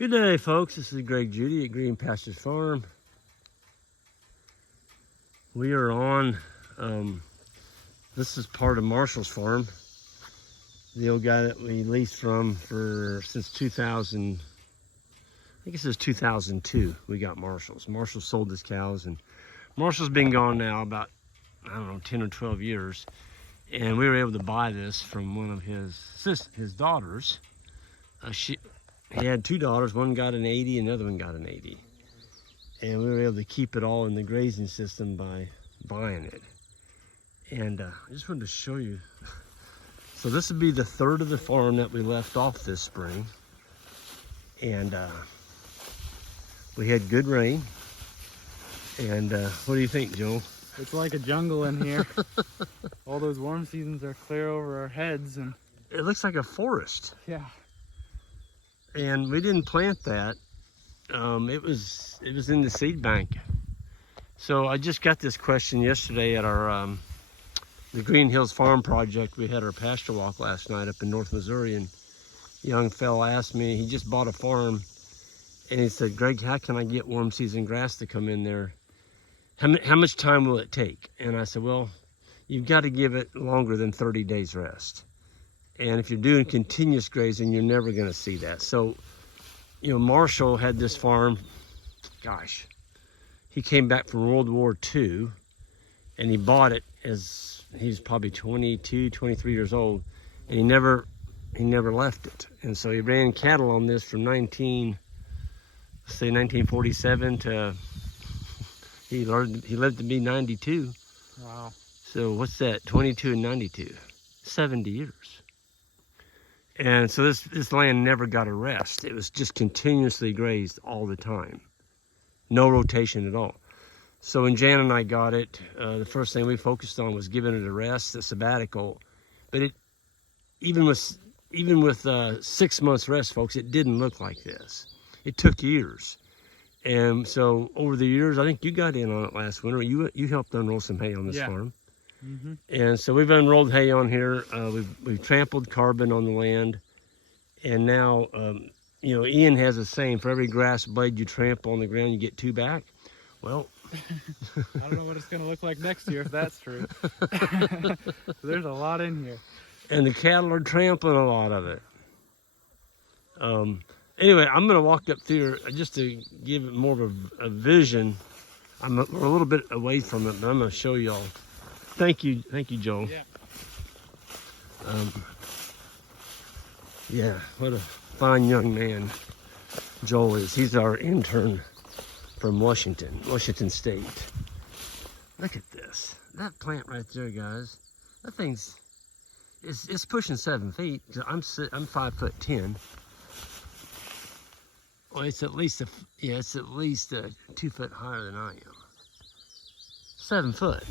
Good day, folks. This is Greg Judy at Green Pasture Farm. We are on, this is part of Marshall's farm. The old guy that we leased from since 2000, I think it says 2002, we got Marshall's. Marshall sold his cows, and Marshall's been gone now about, I don't know, 10 or 12 years. And we were able to buy this from one of his daughters. He had two daughters, one got an 80, another one got an 80. And we were able to keep it all in the grazing system by buying it. And I just wanted to show you. So this would be the third of the farm that we left off this spring. And we had good rain. And what do you think, Joel? It's like a jungle in here. All those warm seasons are clear over our heads, and it looks like a forest. Yeah. And we didn't plant that. It was in the seed bank. So I just got this question yesterday at our the Green Hills Farm Project. We had our pasture walk last night up in North Missouri, and a young fella asked me, he just bought a farm, and he said, Greg, how can I get warm season grass to come in there? How much time will it take? And I said, well, you've got to give it longer than 30 days rest. And if you're doing continuous grazing, you're never going to see that. So, you know, Marshall had this farm, gosh, he came back from World War II, and he bought it as, he was probably 22, 23 years old, and he never left it. And so he ran cattle on this from 1947 to, he lived to be 92. Wow. So what's that, 22 and 92? 70 years. And so this land never got a rest. It was just continuously grazed all the time. No rotation at all. So when Jan and I got it, the first thing we focused on was giving it a rest, a sabbatical. But it, even with 6 months rest, folks, it didn't look like this. It took years. And so over the years, I think you got in on it last winter. You helped unroll some hay on this farm. Mm-hmm. And so we've unrolled hay on here. We've trampled carbon on the land. And now, you know, Ian has a saying, for every grass blade you trample on the ground, you get two back. Well, I don't know what it's going to look like next year if that's true. There's a lot in here. And the cattle are trampling a lot of it. Anyway, I'm going to walk up through just to give it more of a vision. We're a little bit away from it, but I'm going to show y'all. Thank you, Joel. Yeah. Yeah, what a fine young man Joel is. He's our intern from Washington State. Look at this. That plant right there, guys. That thing's, it's pushing 7 feet. I'm 5'10". Well, it's at least 2 foot higher than I am. 7 foot.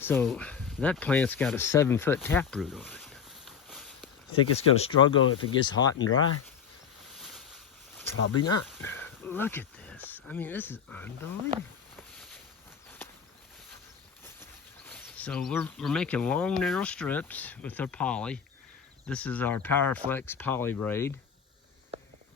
So that plant's got a 7-foot taproot on it. Think it's going to struggle if it gets hot and dry? Probably not. Look at this. I mean, this is unbelievable. So we're making long, narrow strips with our poly. This is our PowerFlex poly braid.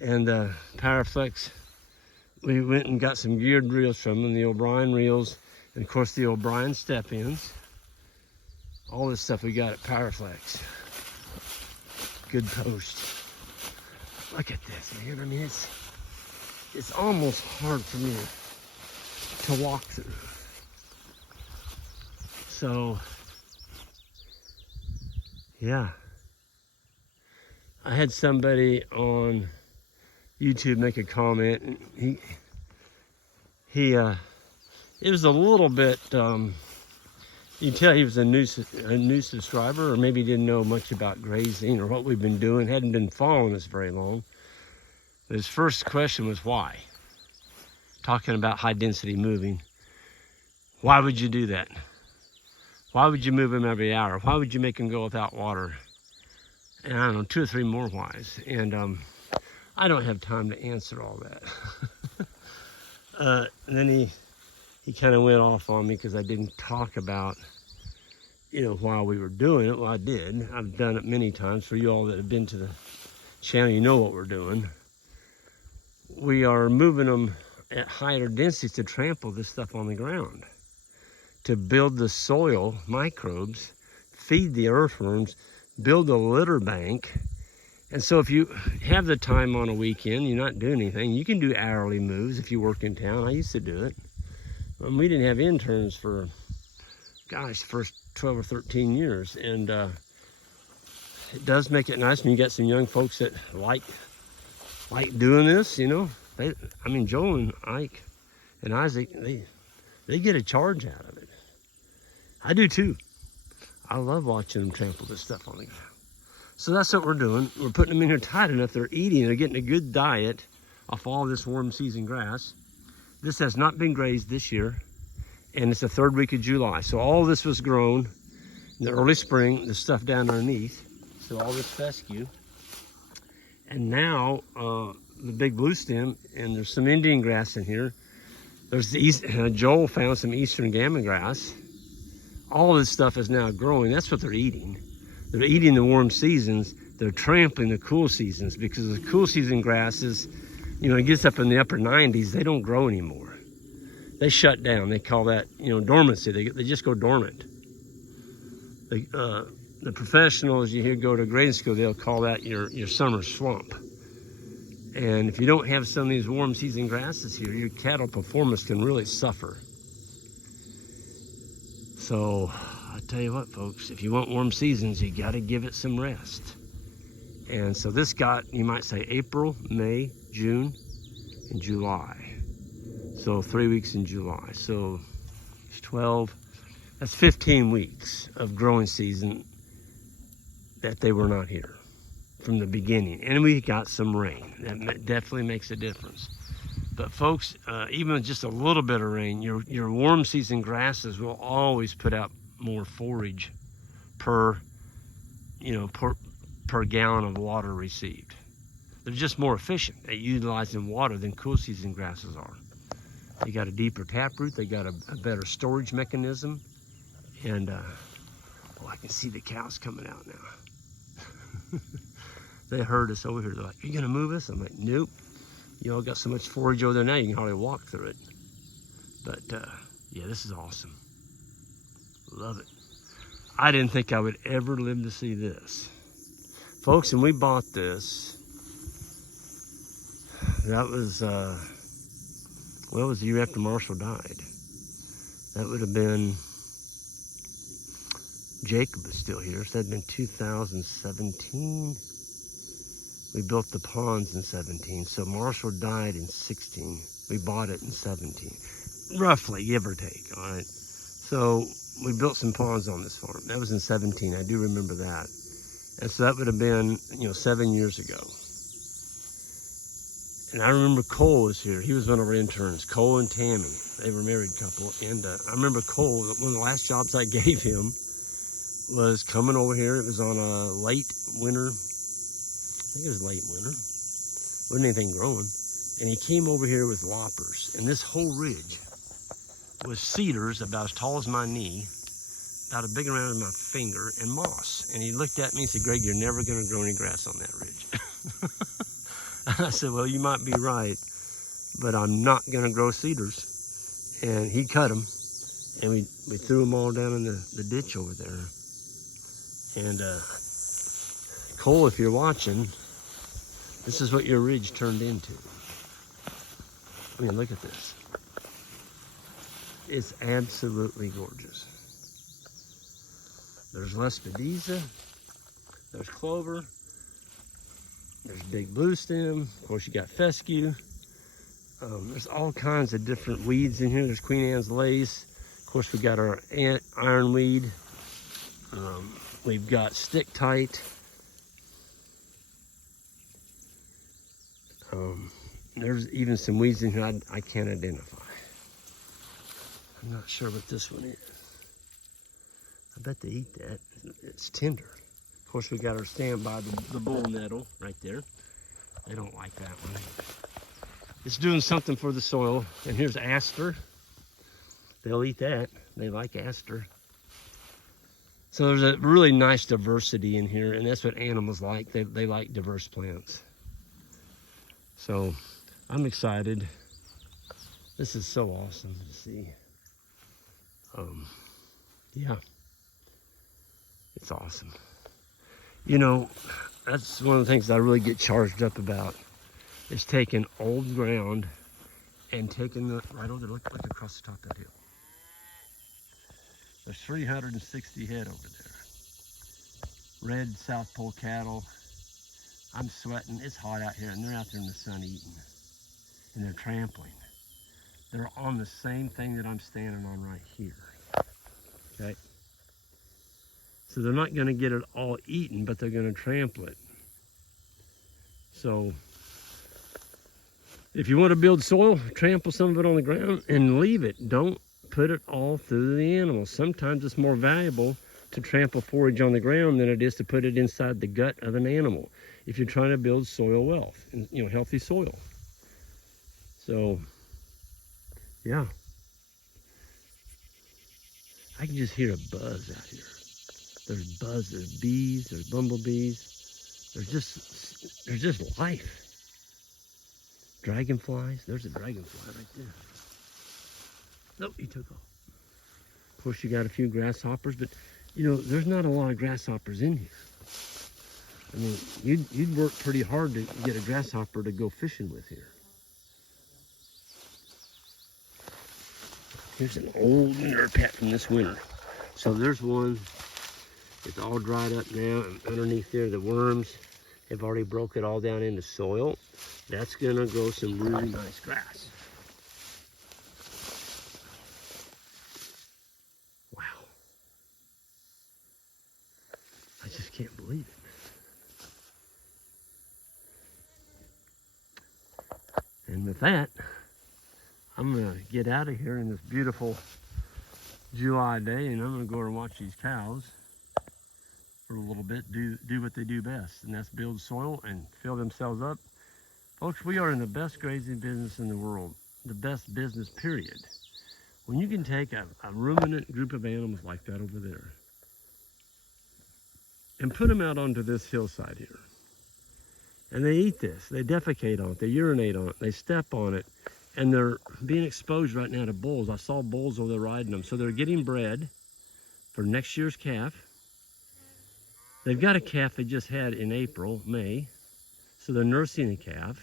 And PowerFlex, we went and got some geared reels from them, the O'Brien reels, and of course the O'Brien step-ins. All this stuff we got at PowerFlex. Good post. Look at this, man. I mean, it's almost hard for me to walk through. So, yeah. I had somebody on YouTube make a comment, and it was a little bit, you can tell he was a new subscriber, or maybe didn't know much about grazing or what we've been doing, hadn't been following us very long. But his first question was why? Talking about high density moving. Why would you do that? Why would you move them every hour? Why would you make them go without water? And I don't know, 2 or 3 more whys. And I don't have time to answer all that. And then he kind of went off on me because I didn't talk about, you know, while we were doing it. Well, I did. I've done it many times. For you all that have been to the channel, you know what we're doing. we are moving them at higher densities to trample this stuff on the ground, to build the soil microbes, feed the earthworms, build a litter bank. And so if you have the time on a weekend, you're not doing anything, you can do hourly moves if you work in town. I used to do it. We didn't have interns for, gosh, first 12 or 13 years. And it does make it nice when you get some young folks that like doing this, you know. I mean, Joel and Ike and Isaac, they get a charge out of it. I do too. I love watching them trample this stuff on the ground. So that's what we're doing. We're putting them in here tight enough. They're eating. They're getting a good diet off all this warm season grass. This has not been grazed this year, and it's the 3rd week of July. So all this was grown in the early spring, the stuff down underneath. So all this fescue. And now the big blue stem, and there's some Indian grass in here. There's Joel found some eastern gammon grass. All of this stuff is now growing. That's what they're eating. They're eating the warm seasons. They're trampling the cool seasons, because the cool season grasses, you know, it gets up in the upper 90s, they don't grow anymore. They shut down. They call that, you know, dormancy. They just go dormant. The professionals you hear go to grazing school, they'll call that your summer slump. And if you don't have some of these warm season grasses here, your cattle performance can really suffer. So I tell you what, folks, if you want warm seasons, you got to give it some rest. And so this got, you might say, April, May, June, and July. So 3 weeks in July. So it's 12, that's 15 weeks of growing season that they were not here from the beginning. And we got some rain. That definitely makes a difference. But folks, even with just a little bit of rain, your warm season grasses will always put out more forage per gallon of water received. They're just more efficient at utilizing water than cool season grasses are. They got a deeper taproot. They got a better storage mechanism. And I can see the cows coming out now. They heard us over here. They're like, "Are you gonna move us?" I'm like, "Nope. You all got so much forage over there now, you can hardly walk through it." But yeah, this is awesome. Love it. I didn't think I would ever live to see this. Folks, when we bought this, that was, well, it was the year after Marshall died. That would have been, Jacob was still here, so that'd been 2017. We built the ponds in 17, so Marshall died in 16. We bought it in 17, roughly, give or take, all right? So we built some ponds on this farm. That was in 17, I do remember that. And so that would have been, 7 years ago. And I remember Cole was here. He was one of our interns, Cole and Tammy. They were a married couple. And I remember Cole, one of the last jobs I gave him was coming over here. It was on a late winter, I think it was late winter. Wasn't anything growing. And he came over here with loppers. And this whole ridge was cedars about as tall as my knee, about as big around as my finger, and moss. And he looked at me and said, "Greg, you're never going to grow any grass on that ridge." I said, "Well, you might be right, but I'm not going to grow cedars." And he cut them, and we threw them all down in the ditch over there. And Cole, if you're watching, this is what your ridge turned into. I mean, look at this. It's absolutely gorgeous. There's Lespedeza, there's clover, there's big blue stem, of course you got fescue. There's all kinds of different weeds in here. There's Queen Anne's lace. Of course we got our ironweed. We've got stick tight. There's even some weeds in here I can't identify. I'm not sure what this one is. I bet they eat that. It's tender. Of course, we got our standby, the bull nettle right there. They don't like that one. It's doing something for the soil. And here's aster. They'll eat that. They like aster. So there's a really nice diversity in here, and that's what animals like. They like diverse plants. So I'm excited. This is so awesome to see. Yeah, it's awesome. You know, that's one of the things I really get charged up about, is taking old ground and taking the, right over there, look across the top of that hill. There's 360 head over there. Red South Pole cattle. I'm sweating, it's hot out here, and they're out there in the sun eating. And they're trampling. They're on the same thing that I'm standing on right here. Okay? So they're not gonna get it all eaten, but they're gonna trample it. So if you want to build soil, trample some of it on the ground and leave it. Don't put it all through the animals. Sometimes it's more valuable to trample forage on the ground than it is to put it inside the gut of an animal if you're trying to build soil wealth and, you know, healthy soil. So, yeah. I can just hear a buzz out here. There's buzz, there's bees, there's bumblebees. There's just life. Dragonflies, there's a dragonfly right there. Nope, he took off. Of course, you got a few grasshoppers, but you know, there's not a lot of grasshoppers in here. I mean, you'd work pretty hard to get a grasshopper to go fishing with here. Here's an old manure pet from this winter. So there's one. It's all dried up now, and underneath there, the worms have already broke it all down into soil. That's gonna grow some really nice grass. Wow. I just can't believe it. And with that, I'm gonna get out of here in this beautiful July day, and I'm gonna go over and watch these cows for a little bit, do what they do best, and that's build soil and fill themselves up. Folks, we are in the best grazing business in the world, the best business, period. When you can take a ruminant group of animals like that over there and put them out onto this hillside here, and they eat this, they defecate on it, they urinate on it, they step on it, and they're being exposed right now to bulls. I saw bulls over there riding them, so they're getting bred for next year's calf. They've got a calf they just had in April, May, so they're nursing a calf.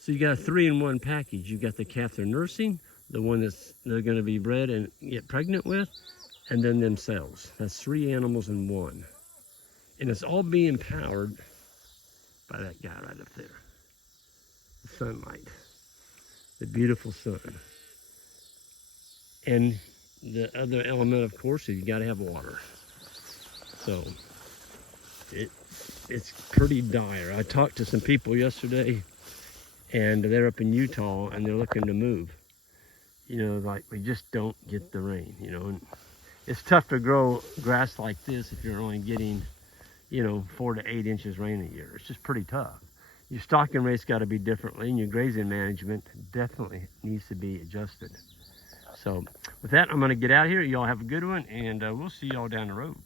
So you got a 3-in-1 package. You got the calf they're nursing, the one they're going to be bred and get pregnant with, and then themselves. That's 3 animals in one. And it's all being powered by that guy right up there. The sunlight, the beautiful sun. And the other element, of course, is you got to have water. So it's pretty dire. I talked to some people yesterday, and they're up in Utah, and they're looking to move. You know, like, we just don't get the rain, you know. And it's tough to grow grass like this if you're only getting, you know, 4 to 8 inches rain a year. It's just pretty tough. Your stocking rate's got to be differently, and your grazing management definitely needs to be adjusted. So with that, I'm going to get out of here. Y'all have a good one, and we'll see y'all down the road.